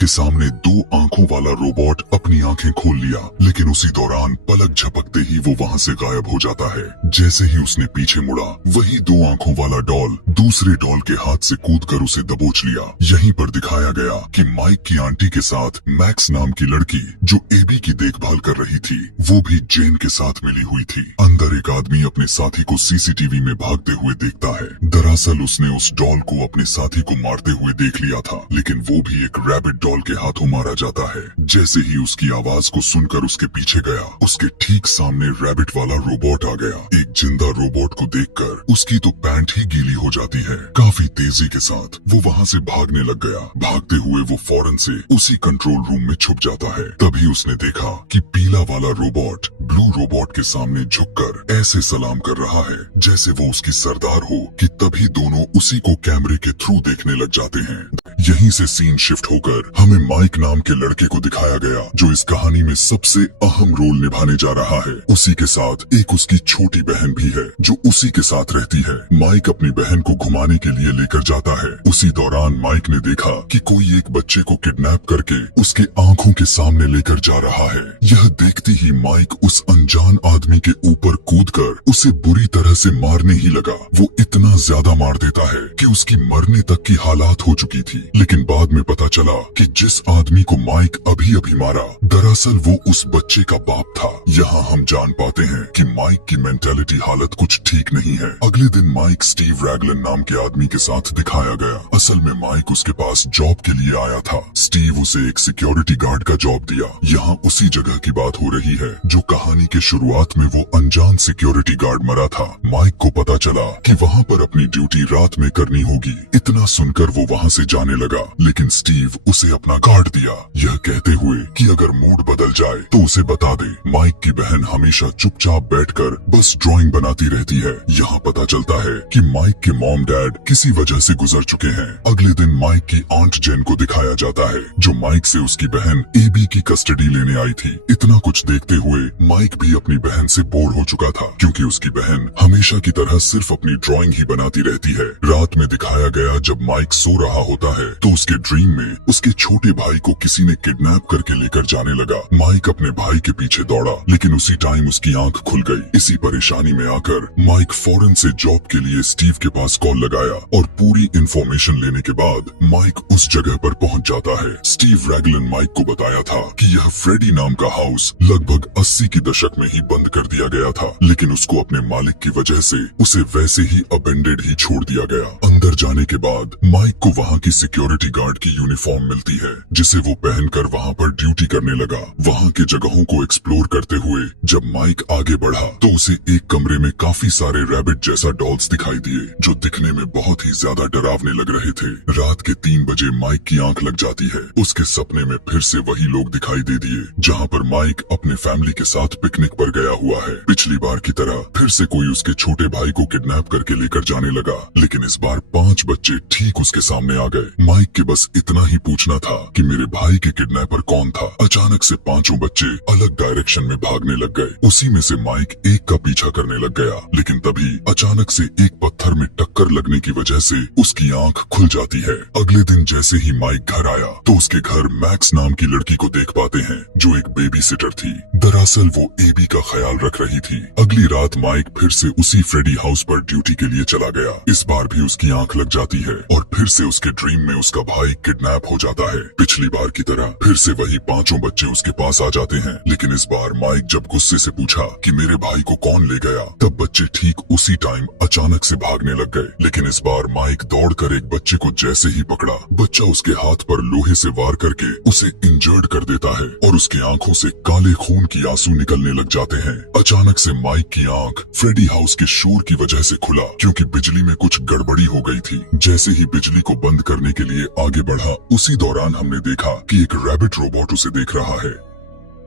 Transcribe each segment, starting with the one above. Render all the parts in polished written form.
के सामने दो आंखों वाला रोबोट अपनी आंखें खोल लिया, लेकिन उसी दौरान पलक झपकते ही वो वहाँ से गायब हो जाता है। जैसे ही उसने पीछे मुड़ा, वही दो आंखों वाला डॉल दूसरे डॉल के हाथ से कूदकर उसे दबोच लिया। यहीं पर दिखाया गया कि माइक की आंटी के साथ मैक्स नाम की लड़की जो एबी की देखभाल कर रही थी, वो भी जेन के साथ मिली हुई थी। अंदर एक आदमी अपने साथी को सीसीटीवी में भागते हुए देखता है। दरअसल उसने उस डॉल को अपने साथी को मारते हुए देख लिया था, लेकिन वो भी एक रैबिट डॉल के हाथों मारा जाता है। जैसे ही उसकी आवाज को सुनकर उसके पीछे गया, उसके ठीक सामने रैबिट वाला रोबोट आ गया। एक जिंदा रोबोट को देखकर उसकी तो पैंट ही गीली हो जाती है। काफी तेजी के साथ वो वहाँ से भागने लग गया। भागते हुए वो फौरन से उसी कंट्रोल रूम में छुप जाता है। तभी उसने देखा कि पीला वाला रोबोट ब्लू रोबोट के सामने झुककर ऐसे सलाम कर रहा है जैसे वो उसकी सरदार हो, कि तभी दोनों उसी को कैमरे के थ्रू देखने लग जाते हैं। यहीं से सीन शिफ्ट होकर हमें माइक नाम के लड़के को दिखाया गया, जो इस कहानी में सबसे अहम रोल निभाने जा रहा है। उसी के साथ एक उसकी छोटी बहन भी है जो उसी के साथ रहती है। माइक अपनी बहन को घुमाने के लिए लेकर जाता है। उसी दौरान माइक ने देखा कि कोई एक बच्चे को किडनैप करके उसके आंखों के सामने लेकर जा रहा है। यह देखते ही माइक उस अनजान आदमी के ऊपर कूदकर उसे बुरी तरह से मारने ही लगा। वो इतना ज्यादा मार देता है कि उसकी मरने तक की हालात हो चुकी थी। लेकिन बाद में पता चला कि जिस आदमी को माइक अभी अभी मारा, दरअसल वो उस बच्चे का बाप था। यहाँ हम जान पाते हैं कि माइक की मेंटालिटी हालत कुछ ठीक नहीं है। अगले दिन माइक स्टीव रैगलन नाम के आदमी के साथ दिखाया गया। असल में माइक उसके पास जॉब के लिए आया था। स्टीव उसे एक सिक्योरिटी गार्ड का जॉब दिया। यहाँ उसी जगह की बात हो रही है जो कहानी के शुरुआत में वो अनजान सिक्योरिटी गार्ड मरा था। माइक को पता चला कि वहाँ पर अपनी ड्यूटी रात में करनी होगी। इतना सुनकर वो वहाँ से जाने लगा, लेकिन स्टीव उसे अपना गार्ड दिया, यह कहते हुए कि अगर मूड बदल जाए तो उसे बता दे। माइक की बहन हमेशा चुपचाप बैठकर बस ड्राइंग बनाती रहती है। यहाँ पता चलता है कि माइक के मॉम डैड किसी वजह से गुजर चुके हैं। अगले दिन माइक की आंट जेन को दिखाया जाता है, जो माइक से उसकी बहन एबी की कस्टडी लेने आई थी। इतना कुछ देखते हुए माइक भी अपनी बहन से बोर हो चुका था, क्योंकि उसकी बहन हमेशा की तरह सिर्फ अपनी ड्राइंग ही बनाती रहती है। रात में दिखाया गया जब माइक सो रहा होता है तो उसके ड्रीम में उसके छोटे भाई को किसी ने किडनैप करके लेकर जाने लगा। माइक अपने भाई के पीछे दौड़ा, लेकिन उसी टाइम उसकी आंख खुल गई। इसी परेशानी में आकर माइक फौरन से जॉब के लिए स्टीव के पास कॉल लगाया और पूरी इंफॉर्मेशन लेने के बाद माइक उस जगह पर पहुंच जाता है। स्टीव रैगलन माइक को बताया था कि यह फ्रेडी नाम का हाउस लगभग 80 के दशक में ही बंद कर दिया गया था, लेकिन उसको अपने मालिक की वजह से उसे वैसे ही अबेंडेड ही छोड़ दिया गया। अंदर जाने के बाद माइक को वहाँ की सिक्योरिटी गार्ड की यूनिफॉर्म मिलती है, जिसे वो पहनकर वहाँ पर ड्यूटी करने लगा। वहाँ के जगहों को एक्सप्लोर करते हुए जब माइक आगे बढ़ा तो उसे एक कमरे में काफी सारे रैबिट जैसा डॉल्स दिखाई दिए, जो दिखने में बहुत ही ज्यादा डरावने लग रहे थे। रात के 3 बजे माइक की आंख लग जाती है। उसके सपने में फिर से वही लोग दिखाई दे दिए, जहाँ पर माइक अपने फैमिली के साथ पिकनिक पर गया हुआ है। पिछली बार की तरह फिर से कोई उसके छोटे भाई को किडनैप करके लेकर जाने लगा, लेकिन इस बार 5 बच्चे ठीक उसके सामने आ गए। माइक के बस इतना ही पूछना था कि मेरे भाई के किडनैपर कौन था। अचानक से 5 बच्चे अलग डायरेक्शन में भागने लग गए। उसी में से माइक एक का पीछा करने लग गया, लेकिन तभी अचानक से एक पत्थर में टक्कर लगने की वजह से उसकी आंख खुल जाती है। अगले दिन जैसे ही माइक घर आया तो उसके घर मैक्स नाम की लड़की को देख पाते हैं, जो एक बेबी सिटर थी। दरअसल वो एबी का ख्याल रख रही थी। अगली रात माइक फिर से उसी फ्रेडी हाउस पर ड्यूटी के लिए चला गया। इस बार भी उसकी आंख लग जाती है और फिर से उसके ड्रीम में उसका भाई किडनैप हो जाता है। पिछली बार की तरह फिर से वही 5 बच्चे उसके पास आ जाते हैं, लेकिन इस बार माइक जब गुस्से से पूछा कि मेरे भाई को कौन ले गया, तब बच्चे ठीक उसी टाइम अचानक से भागने लग गए। लेकिन इस बार माइक दौड़कर एक बच्चे को जैसे ही पकड़ा, बच्चा उसके हाथ पर लोहे से वार करके उसे इंजर्ड कर देता है और उसके आंखों से काले खून की आंसू निकलने लग जाते हैं। अचानक से माइक की आंख फ्रेडी हाउस के शोर की वजह से खुला, क्योंकि बिजली में कुछ गड़बड़ी हो गई थी। जैसे ही बिजली को बंद करने के लिए आगे बढ़ा, उसी दौरान हमने देखा कि एक रैबिट रोबोट उसे देख रहा है।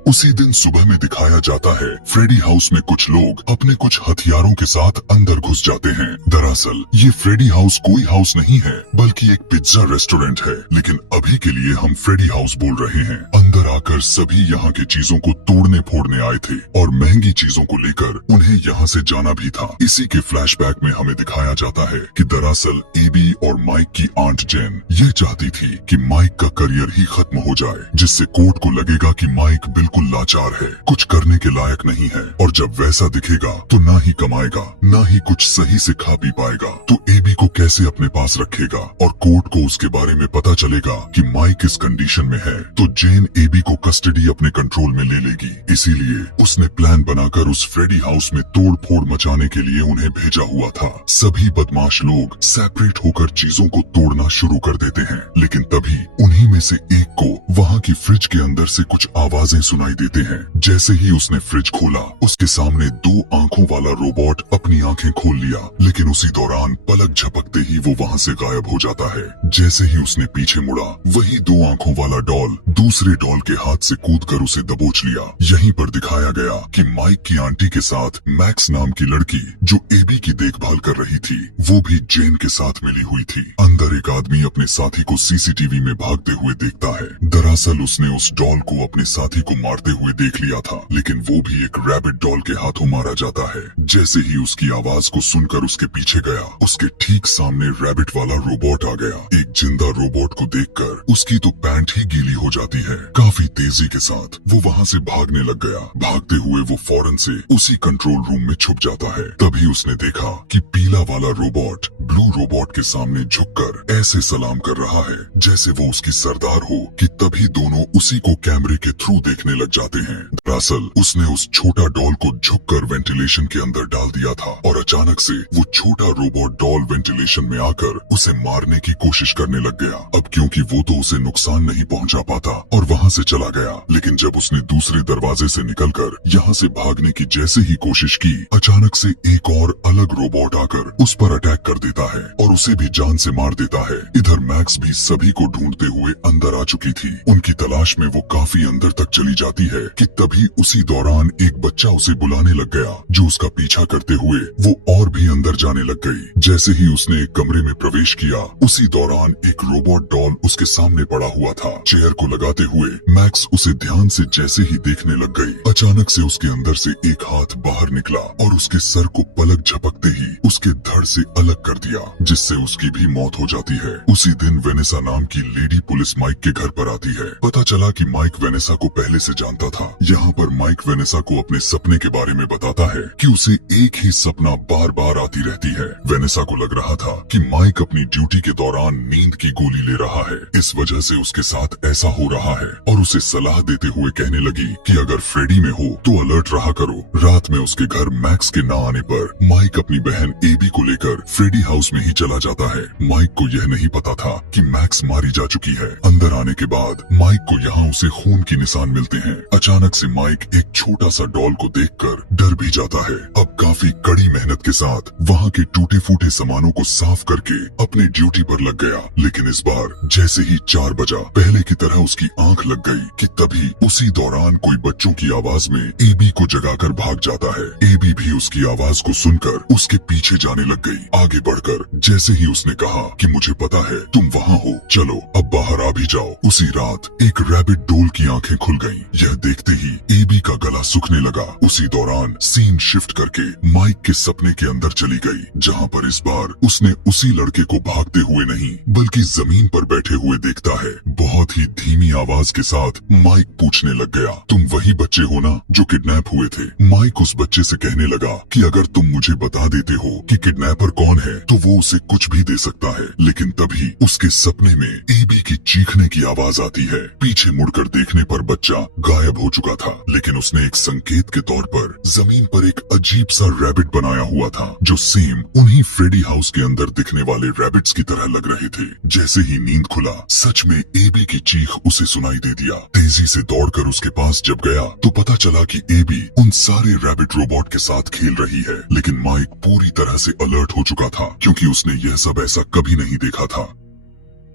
उसी दिन सुबह में दिखाया जाता है फ्रेडी हाउस में कुछ लोग अपने कुछ हथियारों के साथ अंदर घुस जाते हैं। दरअसल ये फ्रेडी हाउस कोई हाउस नहीं है, बल्कि एक पिज्जा रेस्टोरेंट है, लेकिन अभी के लिए हम फ्रेडी हाउस बोल रहे हैं। अंदर अंदर आकर सभी यहाँ के चीजों को तोड़ने फोड़ने आए थे और महंगी चीजों को लेकर उन्हें यहाँ से जाना भी था। इसी के फ्लैशबैक में हमें दिखाया जाता है कि दरअसल एबी और माइक की आंट जेन ये चाहती थी कि माइक का करियर ही खत्म हो जाए, जिससे कोर्ट को लगेगा कि माइक बिल्कुल लाचार है, कुछ करने के लायक नहीं है, और जब वैसा दिखेगा तो ना ही कमाएगा ना ही कुछ सही से खा पी पाएगा, तो एबी को कैसे अपने पास रखेगा। और कोर्ट को उसके बारे में पता चलेगा कि माइक इस कंडीशन में है तो जेन एबी को कस्टडी अपने कंट्रोल में ले लेगी। इसीलिए उसने प्लान बनाकर उस फ्रेडी हाउस में तोड़ फोड़ मचाने के लिए उन्हें भेजा हुआ था। सभी बदमाश लोग सेपरेट होकर चीजों को तोड़ना शुरू कर देते हैं, लेकिन तभी उन्हीं में से एक को वहाँ की फ्रिज के अंदर से कुछ आवाजें सुनाई देते हैं। जैसे ही उसने फ्रिज खोला, उसके सामने 2 आंखों वाला रोबोट अपनी आंखें खोल लिया, लेकिन उसी दौरान पलक झपकते ही वो वहाँ से गायब हो जाता है। जैसे ही उसने पीछे मुड़ा, वही 2 आंखों वाला डॉल दूसरे डॉल के हाथ से कूदकर उसे दबोच लिया। यहीं पर दिखाया गया कि माइक की आंटी के साथ मैक्स नाम की लड़की जो एबी की देखभाल कर रही थी, वो भी जेन के साथ मिली हुई थी। अंदर एक आदमी अपने साथी को सीसीटीवी में भागते हुए देखता है। दरअसल उसने उस डॉल को अपने साथी को मारते हुए देख लिया था, लेकिन वो भी एक रैबिट डॉल के हाथों मारा जाता है। जैसे ही उसकी आवाज को सुनकर उसके पीछे गया, उसके ठीक सामने रैबिट वाला रोबोट आ गया। एक जिंदा रोबोट को देखकर उसकी तो पैंट ही गीली हो जाती है। काफी तेजी के साथ वो वहाँ से भागने लग गया। भागते हुए वो फौरन से उसी कंट्रोल रूम में छुप जाता है। तभी उसने देखा कि पीला वाला रोबोट ब्लू रोबोट के सामने झुककर ऐसे सलाम कर रहा है जैसे वो उसकी सरदार हो, कि तभी दोनों उसी को कैमरे के थ्रू देखने लग जाते हैं। दरअसल उसने उस छोटा डॉल को झुककर वेंटिलेशन के अंदर डाल दिया था और अचानक से वो छोटा रोबोट डॉल वेंटिलेशन में आकर उसे मारने की कोशिश करने लग गया। अब क्योंकि वो तो उसे नुकसान नहीं पहुंचा पाता और वहां से चला गया, लेकिन जब उसने दूसरे दरवाजे से निकलकर यहाँ से भागने की जैसे ही कोशिश की, अचानक से एक और अलग रोबोट आकर उस पर अटैक कर देता है और उसे भी जान से मार देता है। इधर मैक्स भी सभी को ढूंढते हुए अंदर आ चुकी थी। उनकी तलाश में वो काफी अंदर तक चली जाती है कि तभी उसी दौरान एक बच्चा उसे बुलाने लग गया, जो उसका पीछा करते हुए वो और भी अंदर जाने लग गई। जैसे ही उसने एक कमरे में प्रवेश किया, उसी दौरान एक रोबोट डॉल उसके सामने पड़ा हुआ था। चेयर को लगाते हुए मैक्स उसे ध्यान से जैसे ही देखने लग गई, अचानक से उसके अंदर से एक हाथ बाहर निकला और उसके सर को पलक झपकते ही उसके धड़ से अलग कर दिया, जिससे उसकी भी मौत हो जाती है। उसी दिन वेनेसा नाम की लेडी पुलिस माइक के घर पर आती है। पता चला कि माइक वेनेसा को पहले से जानता था। यहाँ पर माइक वेनेसा को अपने सपने के बारे में बताता है कि उसे एक ही सपना बार बार आती रहती है। वेनेसा को लग रहा था कि माइक अपनी ड्यूटी के दौरान नींद की गोली ले रहा है, इस वजह से उसके साथ ऐसा हो रहा है, और उसे सलाह देते हुए कहने लगी कि अगर फ्रेडी में हो तो अलर्ट रहा करो। रात में उसके घर मैक्स के न आने पर माइक अपनी बहन एबी को लेकर फ्रेडी हाउस में ही चला जाता है। माइक को यह नहीं पता था कि मैक्स मारी जा चुकी है। अंदर आने के बाद माइक को यहाँ उसे खून के निशान मिलते हैं। अचानक से माइक एक छोटा सा डॉल को देखकर डर भी जाता है। अब काफी कड़ी मेहनत के साथ वहाँ के टूटे फूटे सामानों को साफ करके अपनी ड्यूटी पर लग गया, लेकिन इस बार जैसे ही 4 बजा, पहले की तरह उसकी आंख लग गई कि तभी उसी दौरान कोई बच्चों की आवाज में एबी को जगाकर भाग जाता है। एबी भी उसकी आवाज को सुनकर उसके पीछे जाने लग गई। आगे बढ़कर जैसे ही उसने कहा कि मुझे पता है तुम वहाँ हो, चलो अब बाहर आ भी जाओ, उसी रात एक रैबिट डोल की आंखें खुल गईं। यह देखते ही एबी का गला सूखने लगा। उसी दौरान सीन शिफ्ट करके माइक के सपने के अंदर चली गई, जहाँ पर इस बार उसने उसी लड़के को भागते हुए नहीं बल्कि जमीन पर बैठे हुए देखता है। बहुत ही धीमी आवाज के साथ माइक पूछने लग गया, तुम वही बच्चे हो ना जो किडनैप हुए थे? माइक उस बच्चे से कहने लगा कि अगर तुम मुझे बता देते हो कि किडनैपर कौन है तो वो उसे कुछ भी दे सकता है। लेकिन तभी उसके सपने में एबी की चीखने की आवाज आती है। पीछे मुड़कर देखने पर बच्चा गायब हो चुका था, लेकिन उसने एक संकेत के तौर पर जमीन पर एक अजीब सा रैबिट बनाया हुआ था, जो सेम उन्हीं फ्रेडी हाउस के अंदर दिखने वाले रैबिट्स की तरह लग रहे थे। जैसे ही नींद खुला, सच में एबी की चीख उसे सुनाई दे दिया। तेजी से दौड़कर उसके पास जब गया तो पता चला कि एबी उन सारे रैबिट रोबोट के साथ खेल रही है, लेकिन माइक पूरी तरह से अलर्ट हो चुका था क्योंकि उसने यह सब ऐसा कभी नहीं देखा था।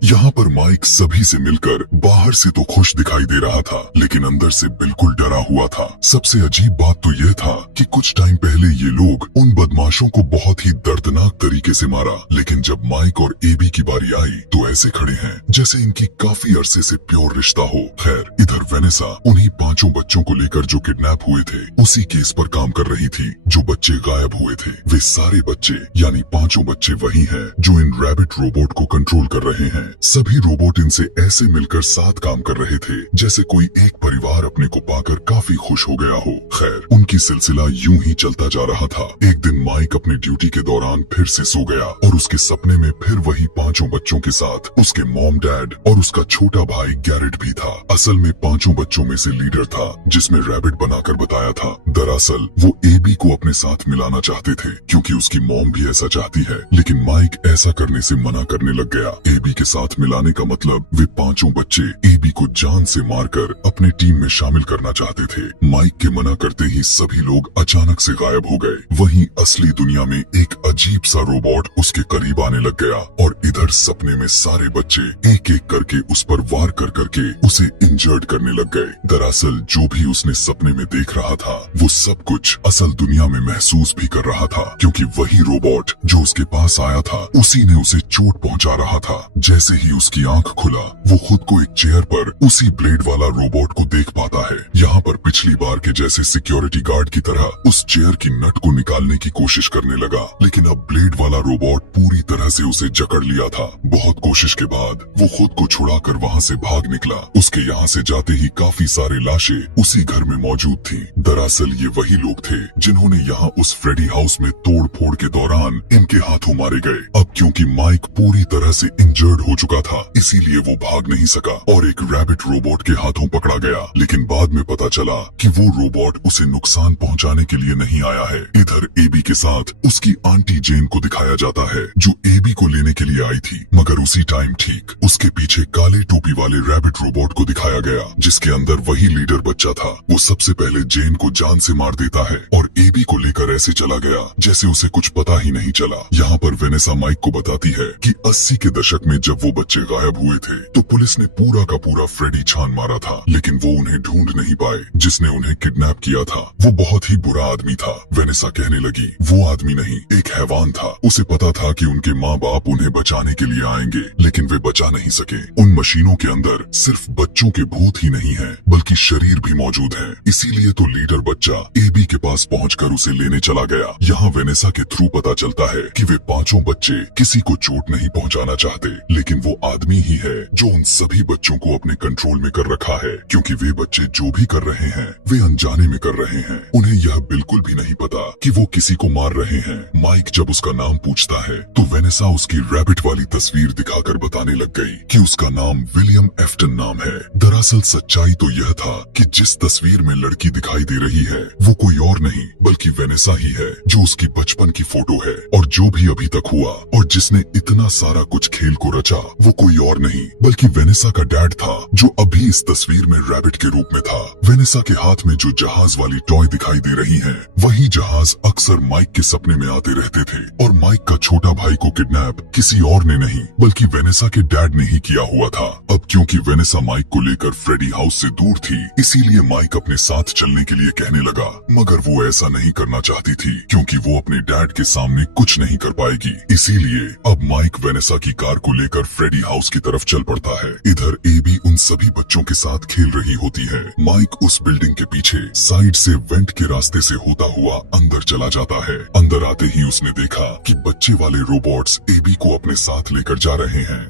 यहाँ पर माइक सभी से मिलकर बाहर से तो खुश दिखाई दे रहा था, लेकिन अंदर से बिल्कुल डरा हुआ था। सबसे अजीब बात तो यह था कि कुछ टाइम पहले ये लोग उन बदमाशों को बहुत ही दर्दनाक तरीके से मारा, लेकिन जब माइक और एबी की बारी आई तो ऐसे खड़े हैं जैसे इनकी काफी अरसे से प्योर रिश्ता हो। खैर, इधर वेनेसा उन्हीं 5 बच्चों को लेकर जो किडनैप हुए थे उसी केस पर काम कर रही थी। जो बच्चे गायब हुए थे वे सारे बच्चे यानी 5 बच्चे वही हैं जो इन रैबिट रोबोट को कंट्रोल कर रहे हैं। सभी रोबोट इनसे ऐसे मिलकर साथ काम कर रहे थे जैसे कोई एक परिवार अपने को पाकर काफी खुश हो गया हो। खैर, उनकी सिलसिला यूं ही चलता जा रहा था। एक दिन माइक अपनी ड्यूटी के दौरान फिर से सो गया और उसके सपने में फिर वही 5 बच्चों के साथ उसके मॉम, डैड और उसका छोटा भाई गैरेट भी था। असल में 5 बच्चों में से लीडर था जिसमें रैबिट बनाकर बताया था। दरअसल वो एबी को अपने साथ मिलाना चाहते थे क्योंकि उसकी मॉम भी ऐसा चाहती है, लेकिन माइक ऐसा करने से मना करने लग गया। एबी के साथ मिलाने का मतलब वे 5 बच्चे एबी को जान से मारकर अपने टीम में शामिल करना चाहते थे। माइक के मना करते ही सभी लोग अचानक से गायब हो गए। वहीं असली दुनिया में एक अजीब सा रोबोट उसके करीब आने लग गया और इधर सपने में सारे बच्चे एक एक करके उस पर वार कर करके उसे इंजर्ड करने लग गए। दरअसल जो भी उसने सपने में देख रहा था वो सब कुछ असल दुनिया में महसूस भी कर रहा था, क्योंकि वही रोबोट जो उसके पास आया था उसी ने उसे चोट पहुंचा रहा था। जैसे ही उसकी आंख खुला वो खुद को एक चेयर पर उसी ब्लेड वाला रोबोट को देख पाता है। यहाँ पर पिछली बार के जैसे सिक्योरिटी गार्ड की तरह उस चेयर की नट को निकालने की कोशिश करने लगा, लेकिन अब ब्लेड वाला रोबोट पूरी तरह से उसे जकड़ लिया था। बहुत कोशिश के बाद वो खुद को छुड़ाकर वहाँ से भाग निकला। उसके यहाँ से जाते ही काफी सारे लाशें उसी घर में मौजूद थी। दरअसल ये वही लोग थे जिन्होंने यहाँ उस फ्रेडी हाउस में तोड़ फोड़ के दौरान इनके हाथों मारे गए। अब क्योंकि माइक पूरी तरह से इंजर्ड हो चुका था इसीलिए वो भाग नहीं सका और एक रैबिट रोबोट के हाथों पकड़ा गया, लेकिन बाद में पता चला कि वो रोबोट उसे नुकसान पहुंचाने के लिए नहीं आया है। इधर एबी के साथ उसकी आंटी जेन को दिखाया जाता है जो एबी को लेने के लिए आई थी, मगर उसी टाइम ठीक उसके पीछे काले टोपी वाले रैबिट रोबोट को दिखाया गया जिसके अंदर वही लीडर बच्चा था। वो सबसे पहले जेन को जान से मार देता है और एबी को लेकर ऐसे चला गया जैसे उसे कुछ पता ही नहीं चला। यहाँ पर वेनेसा माइक को बताती है कि 80 के दशक में जब वो बच्चे गायब हुए थे तो पुलिस ने पूरा का पूरा फ्रेडी छान मारा था, लेकिन वो उन्हें ढूंढ नहीं पाए। जिसने उन्हें किडनैप किया था वो बहुत ही बुरा आदमी था। वेनेसा कहने लगी वो आदमी नहीं, एक हैवान था। उसे पता था कि उनके माँ बाप उन्हें बचाने के लिए आएंगे, लेकिन वे बचा नहीं सके। उन मशीनों के अंदर सिर्फ बच्चों के भूत ही नहीं है बल्कि शरीर भी मौजूद है। इसीलिए तो लीडर बच्चा एबी के पास पहुंचकर उसे लेने चला गया। यहाँ वेनेसा के थ्रू पता चलता है कि वे 5 बच्चे किसी को चोट नहीं पहुंचाना चाहते, लेकिन वो आदमी ही है जो उन सभी बच्चों को अपने कंट्रोल में कर रखा है, क्योंकि वे बच्चे जो भी कर रहे हैं वे अनजाने में कर रहे हैं। उन्हें यह बिल्कुल भी नहीं पता कि वो किसी को मार रहे हैं। माइक जब उसका नाम पूछता है तो वेनेसा उसकी रैबिट वाली तस्वीर दिखाकर बताने लग गई कि उसका नाम विलियम एफ्टन नाम है। दरअसल सच्चाई तो यह था कि जिस तस्वीर में लड़की दिखाई दे रही है वो कोई और नहीं बल्कि वेनेसा ही है, जो उसकी बचपन की फोटो है। और जो भी अभी तक हुआ और जिसने इतना सारा कुछ खेल को रचा वो कोई और नहीं बल्कि वेनेसा का डैड था, जो अभी इस तस्वीर में रैबिट के रूप में था। वेनेसा के हाथ में जो जहाज वाली टॉय दिखाई दे रही है वही जहाज अक्सर माइक के सपने में आते रहते थे, और माइक का छोटा भाई को किडनैप किसी और ने नहीं बल्कि वेनेसा के डैड ने ही किया हुआ था। अब क्योंकि वेनेसा माइक को लेकर फ्रेडी हाउस से दूर थी इसीलिए माइक अपने साथ चलने के लिए कहने लगा, मगर वो ऐसा नहीं करना चाहती थी क्योंकि वो अपने डैड के सामने कुछ नहीं कर पाएगी। इसीलिए अब माइक वेनेसा की कार को लेकर फ्रेडी हाउस की तरफ चल पड़ता है। इधर एबी उन सभी बच्चों के साथ खेल रही होती है। माइक उस बिल्डिंग के पीछे साइड से वेंट के रास्ते से होता हुआ अंदर चला जाता है। अंदर आते ही उसने देखा कि बच्चे वाले रोबोट्स एबी को अपने साथ लेकर जा रहे हैं।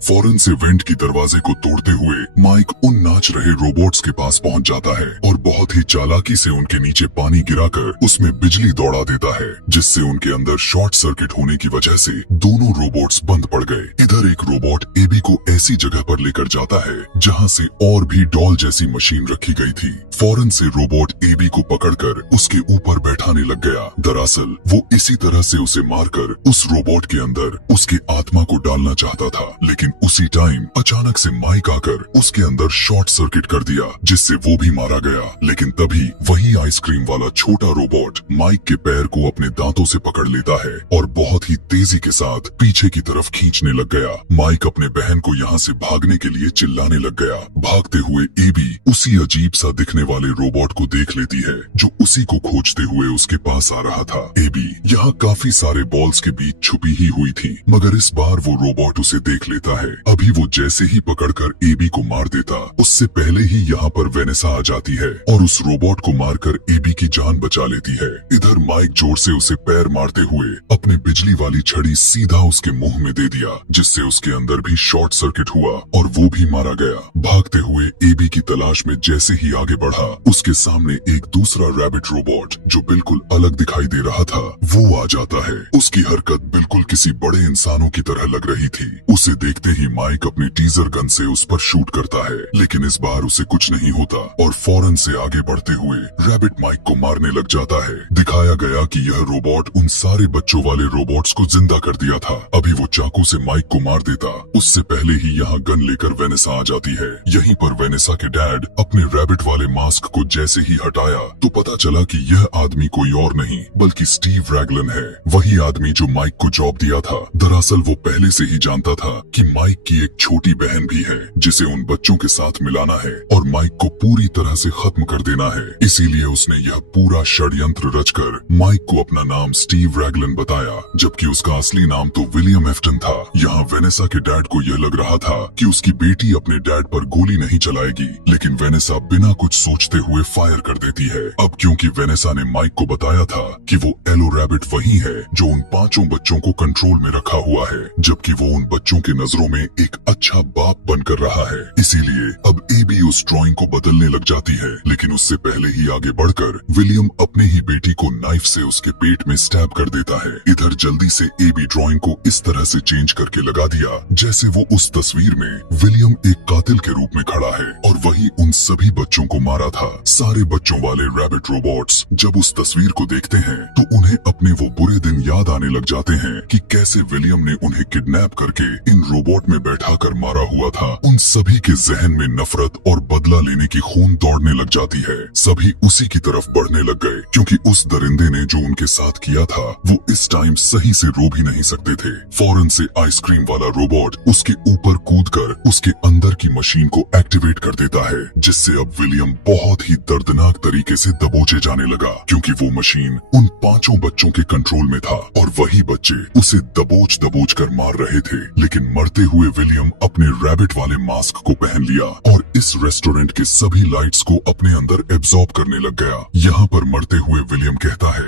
फौरन से वेंट की दरवाजे को तोड़ते हुए माइक उन नाच रहे रोबोट्स के पास पहुंच जाता है और बहुत ही चालाकी से उनके नीचे पानी गिराकर उसमें बिजली दौड़ा देता है, जिससे उनके अंदर शॉर्ट सर्किट होने की वजह से दोनों रोबोट्स बंद पड़ गए। इधर एक रोबोट एबी को ऐसी जगह पर लेकर जाता है जहां से और भी डॉल जैसी मशीन रखी गई थी। फौरन से रोबोट एबी को पकड़कर उसके ऊपर बैठाने लग गया। दरअसल वो इसी तरह से उसे मारकर उस रोबोट के अंदर उसके आत्मा को डालना चाहता था, लेकिन लेकिन उसी टाइम अचानक से माइक आकर उसके अंदर शॉर्ट सर्किट कर दिया, जिससे वो भी मारा गया। लेकिन तभी वही आइसक्रीम वाला छोटा रोबोट माइक के पैर को अपने दांतों से पकड़ लेता है और बहुत ही तेजी के साथ पीछे की तरफ खींचने लग गया। माइक अपने बहन को यहाँ से भागने के लिए चिल्लाने लग गया। भागते हुए एबी उसी अजीब सा दिखने वाले रोबोट को देख लेती है जो उसी को खोजते हुए उसके पास आ रहा था। एबी यहाँ काफी सारे बॉल्स के बीच छुपी ही हुई थी, मगर इस बार वो रोबोट उसे देख लेता है। अभी वो जैसे ही पकड़कर एबी को मार देता, उससे पहले ही यहाँ पर वेनेसा आ जाती है और उस रोबोट को मारकर एबी की जान बचा लेती है। इधर माइक जोर से उसे पैर मारते हुए अपने बिजली वाली छड़ी सीधा उसके मुंह में दे दिया, जिससे उसके अंदर भी शॉर्ट सर्किट हुआ और वो भी मारा गया। भागते हुए एबी की तलाश में जैसे ही आगे बढ़ा, उसके सामने एक दूसरा रैबिट रोबोट जो बिल्कुल अलग दिखाई दे रहा था वो आ जाता है। उसकी हरकत बिल्कुल किसी बड़े इंसानों की तरह लग रही थी। उसे देखते ही माइक अपने टीजर गन से उस पर शूट करता है, लेकिन इस बार उसे कुछ नहीं होता और फौरन से आगे बढ़ते हुए रैबिट माइक को मारने लग जाता है। दिखाया गया कि यह रोबोट उन सारे बच्चों वाले रोबोट्स को जिंदा कर दिया था। अभी वो चाकू से माइक को मार देता, उससे पहले ही यहाँ गन लेकर वेनेसा आ जाती है। यहीं पर वेनेसा के डैड अपने रैबिट वाले मास्क को जैसे ही हटाया तो पता चला कि यह आदमी कोई और नहीं बल्कि स्टीव रैगलन है, वही आदमी जो माइक को जॉब दिया था। दरअसल वो पहले से ही जानता था कि माइक की एक छोटी बहन भी है जिसे उन बच्चों के साथ मिलाना है और माइक को पूरी तरह से खत्म कर देना है। इसीलिए उसने यह पूरा षड्यंत्र रचकर माइक को अपना नाम स्टीव रैगलन बताया, जबकि उसका असली नाम तो विलियम एफ्टन था। यहाँ वेनेसा के डैड को यह लग रहा था कि उसकी बेटी अपने डैड पर गोली नहीं चलाएगी, लेकिन वेनेसा बिना कुछ सोचते हुए फायर कर देती है। अब क्योंकि वेनेसा ने माइक को बताया था कि वो एलो रैबिट वही है जो उन 5 बच्चों को कंट्रोल में रखा हुआ है, जबकि वो उन बच्चों की नजरों में एक अच्छा बाप बनकर रहा है। इसीलिए अब एबी उस ड्राइंग को बदलने लग जाती है, लेकिन उससे पहले ही आगे बढ़कर विलियम अपने ही बेटी को नाइफ से उसके पेट में स्टैब कर देता है। इधर जल्दी से एबी ड्राइंग को इस तरह से चेंज करके लगा दिया जैसे वो उस तस्वीर में विलियम एक कातिल के रूप में खड़ा है और वही उन सभी बच्चों को मारा था। सारे बच्चों वाले रैबिट रोबोट्स जब उस तस्वीर को देखते हैं तो उन्हें अपने वो बुरे दिन याद आने लग जाते हैं कि कैसे विलियम ने उन्हें किडनैप करके इन रोबोट में बैठाकर मारा हुआ था। उन सभी के जहन में नफरत और बदला लेने की खून दौड़ने लग जाती है। सभी उसी की तरफ बढ़ने लग गए क्योंकि उस दरिंदे ने जो उनके साथ किया था वो इस टाइम सही से रो भी नहीं सकते थे। फौरन से आइसक्रीम वाला रोबोट उसके ऊपर कूदकर उसके अंदर की मशीन को एक्टिवेट कर देता है, जिससे अब विलियम बहुत ही दर्दनाक तरीके से दबोचे जाने लगा क्योंकि वो मशीन उन 5 बच्चों के कंट्रोल में था और वही बच्चे उसे दबोच दबोच कर मार रहे थे। लेकिन मरते हुए विलियम अपने रैबिट वाले मास्क को पहन लिया और इस रेस्टोरेंट के सभी लाइट्स को अपने अंदर एब्जॉर्ब करने लग गया। यहाँ पर मरते हुए विलियम कहता है,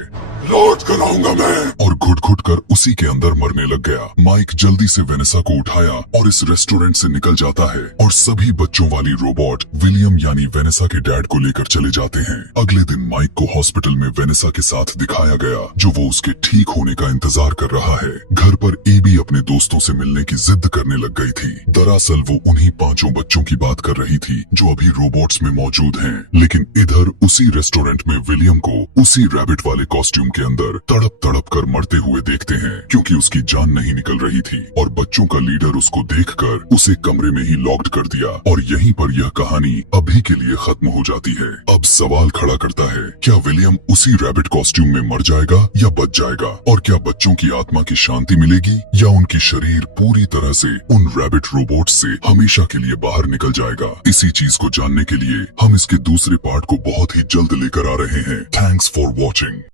लौट कर आऊंगा मैं, और घुट घुट कर उसी के अंदर मरने लग गया। माइक जल्दी से वेनेसा को उठाया और इस रेस्टोरेंट से निकल जाता है और सभी बच्चों वाली रोबोट विलियम यानी वेनेसा के डैड को लेकर चले जाते हैं। अगले दिन माइक को हॉस्पिटल में वेनेसा के साथ दिखाया गया जो वो उसके ठीक होने का इंतजार कर रहा है। घर पर एबी अपने दोस्तों से मिलने की जिद करने लग गई थी। दरअसल वो उन्हीं 5 बच्चों की बात कर रही थी जो अभी रोबोट्स में मौजूद हैं। लेकिन इधर उसी रेस्टोरेंट में विलियम को उसी रैबिट वाले कॉस्ट्यूम के अंदर तड़प तड़प कर मरते हुए देखते हैं क्योंकि उसकी जान नहीं निकल रही थी और बच्चों का लीडर उसको देखकर उसे कमरे में ही लॉक्ड कर दिया और यहीं पर यह कहानी अभी के लिए खत्म हो जाती है। अब सवाल खड़ा करता है, क्या विलियम उसी रैबिट कॉस्ट्यूम में मर जाएगा या बच जाएगा, और क्या बच्चों की आत्मा की शांति मिलेगी या उनकी शरीर पूरी तरह से उन रैबिट रोबोट से हमेशा के लिए बाहर निकल जाएगा। इसी चीज को जानने के लिए हम इसके दूसरे पार्ट को बहुत ही जल्द लेकर आ रहे हैं। Thanks for watching.